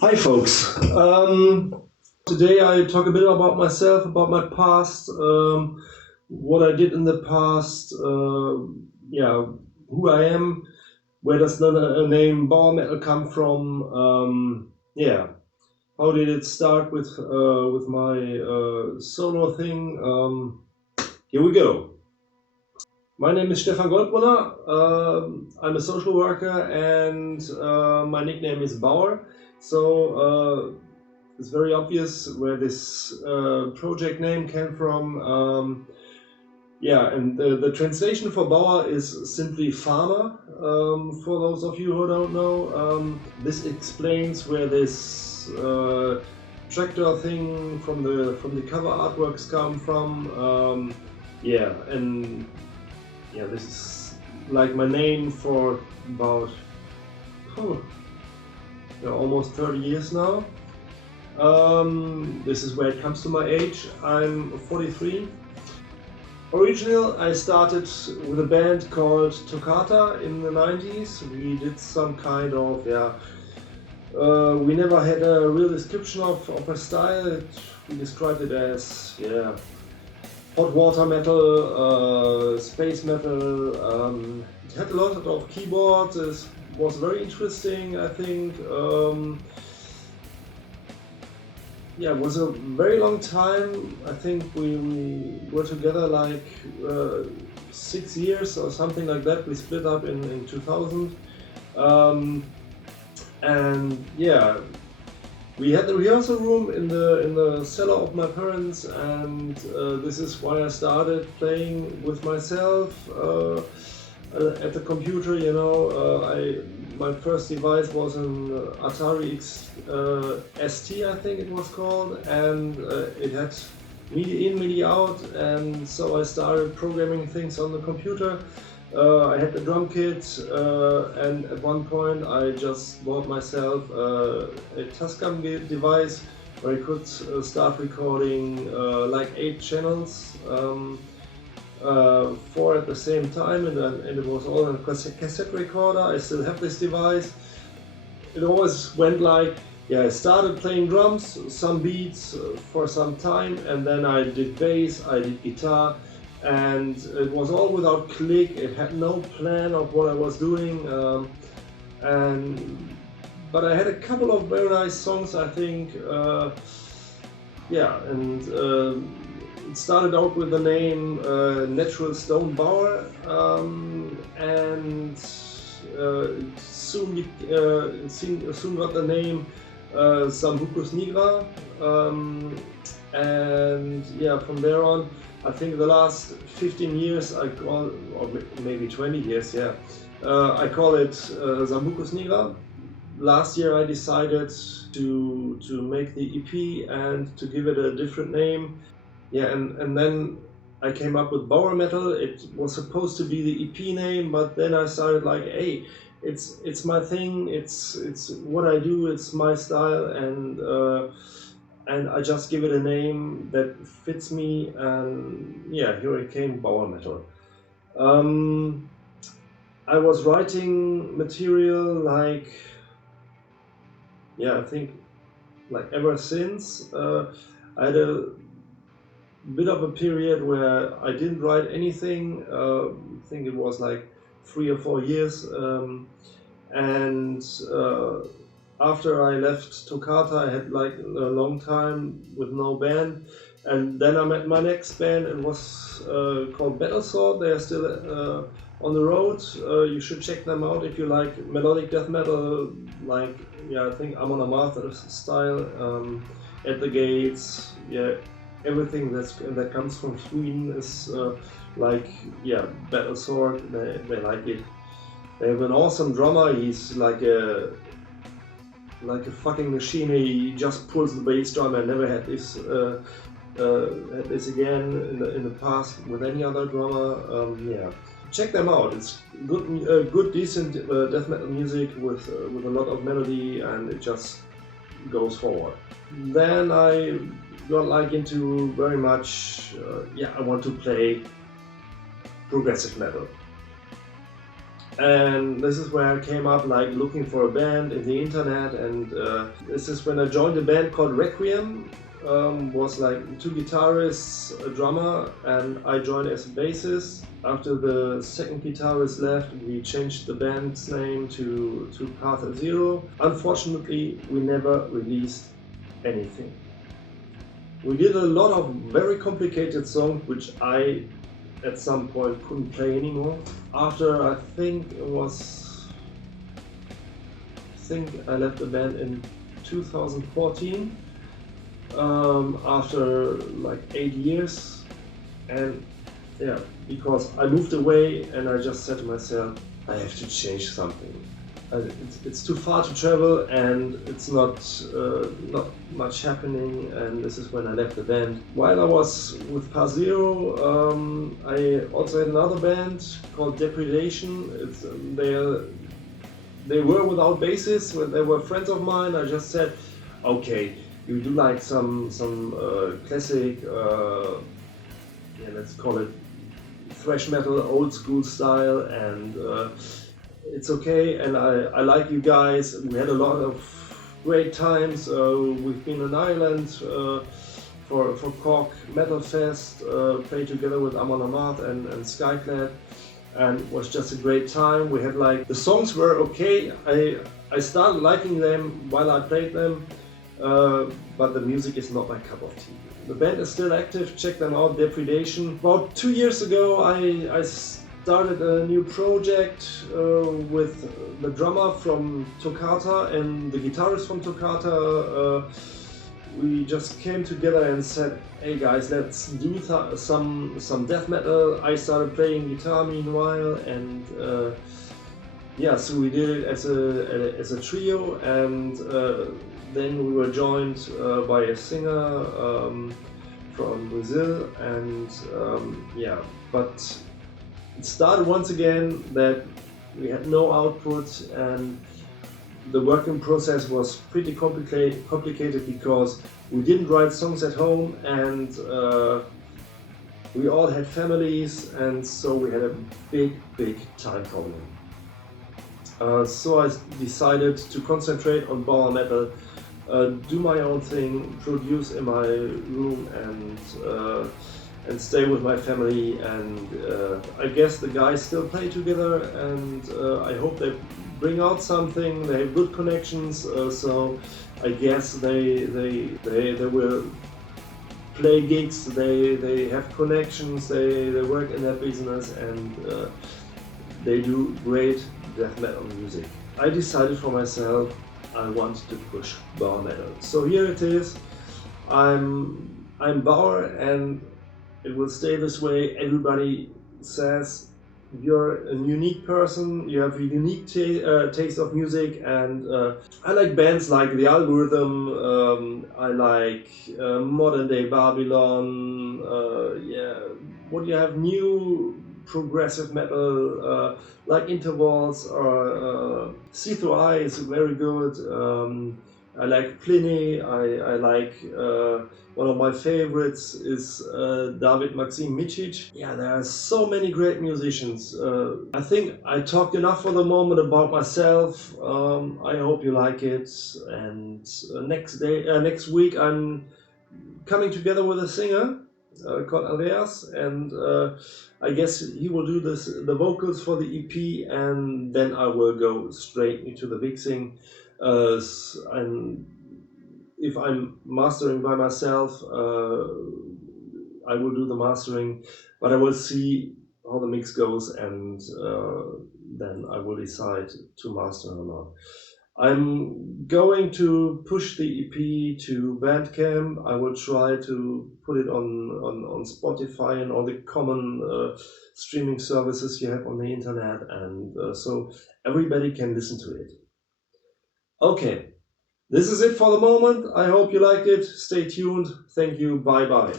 Hi folks. Today I talk a bit about myself, about my past, what I did in the past, who I am, where does the name Bauer Metal come from, how did it start with my solo thing. Here we go. My name is Stefan Goldbrunner. I'm a social worker and my nickname is Bauer. So it's very obvious where this project name came from. And the translation for Bauer is simply farmer. For those of you who don't know, this explains where this tractor thing from the cover artworks come from. This is like my name for about almost 30 years now. This is where it comes to my age. I'm 43. Originally, I started with a band called Toccata in the 90s. We did some kind of, we never had a real description of our style. We described it as, hot water metal, space metal. It had a lot of keyboards. It was very interesting, I think. It was a very long time. I think we were together like 6 years or something like that. We split up in 2000. We had the rehearsal room in the cellar of my parents, and this is why I started playing with myself at the computer. My first device was an Atari ST, I think it was called, and it had media in, media out, and so I started programming things on the computer. I had the drum kit, and at one point I just bought myself a Tascam device where I could start recording like 8 channels, 4 at the same time, and it was all on a cassette recorder. I still have this device. It always went like, I started playing drums, some beats for some time, and then I did bass, I did guitar. And it was all without click. It had no plan of what I was doing, but I had a couple of very nice songs, I think. It started out with the name Natural Stone Bauer, and soon got the name Sambucus Nigra, from there on, I think the last 15 years or maybe 20 years, I call it Sambucus Nigra. Last year I decided to make the EP and to give it a different name. And then I came up with Bauer Metal. It was supposed to be the EP name, but then I started like, hey, it's my thing, it's what I do, it's my style, and I just give it a name that fits me, and here it came, Bauer Metal. I was writing material like, I think like ever since. I had a bit of a period where I didn't write anything. I think it was like 3 or 4 years, after I left Toccata, I had like a long time with no band, and then I met my next band. It was called Battle Sword. They are still on the road. You should check them out if you like melodic death metal, like I think Amon Amarth style, At the Gates. Everything that comes from Sweden is Battle Sword. They like it. They have an awesome drummer. He's like a fucking machine. He just pulls the bass drum. I never had this again in the past with any other drummer. Check them out. It's good, decent death metal music with a lot of melody, and it just goes forward. Then I got like into very much. I want to play progressive metal. And this is where I came up like looking for a band in the internet, and this is when I joined a band called Requiem. Was like two guitarists, a drummer, and I joined as a bassist. After the second guitarist left, we changed the band's name to Path Zero. Unfortunately, we never released anything. We did a lot of very complicated songs, which I at some point couldn't play anymore. After I think I left the band in 2014, after like 8 years, and yeah, because I moved away and I just said to myself, I have to change something. It's too far to travel and it's not much happening, and this is when I left the band. While I was with Par Zero, I also had another band called Depredation. They were without basis. They were friends of mine. I just said, okay, you do like some classic, yeah, let's call it thrash metal, old school style, and it's okay. And I like you guys. We had a lot of great times. We've been in Ireland for Cork Metal Fest, played together with Amon Amarth and Skyclad, and it was just a great time. We had like the songs were okay. I started liking them while I played them, but the music is not my cup of tea. The band is still active. Check them out. Depredation. About 2 years ago, I started a new project with the drummer from Toccata and the guitarist from Toccata. We just came together and said, "Hey guys, let's do some death metal." I started playing guitar meanwhile, and yeah, so we did it as a trio, and then we were joined by a singer from Brazil, and yeah, but it started once again that we had no output, and the working process was pretty complicated because we didn't write songs at home, and we all had families, and so we had a big time problem. So I decided to concentrate on Bauer Metal, do my own thing, produce in my room, and stay with my family. And I guess the guys still play together, and I hope they bring out something. They have good connections, so I guess they will play gigs. They have connections. They work in their business, and they do great death metal music. I decided for myself I want to push Bauer Metal. So here it is. I'm Bauer, and it will stay this way. Everybody says you're a unique person. You have a unique taste of music, and I like bands like The Algorithm. I like Modern Day Babylon. Yeah, what do you have new? Progressive metal, like Intervals, or See Through Eye is very good. I like Pliny. I like one of my favorites is David Maxim Micic. Yeah, there are so many great musicians. I think I talked enough for the moment about myself. I hope you like it. And next week, I'm coming together with a singer called Andreas, and I guess he will do the vocals for the EP, and then I will go straight into the mixing. And if I'm mastering by myself, I will do the mastering, but I will see how the mix goes, and then I will decide to master or not. I'm going to push the EP to Bandcamp. I will try to put it on Spotify and all the common streaming services you have on the internet, and so everybody can listen to it. Okay, this is it for the moment. I hope you like it. Stay tuned. Thank you. Bye bye.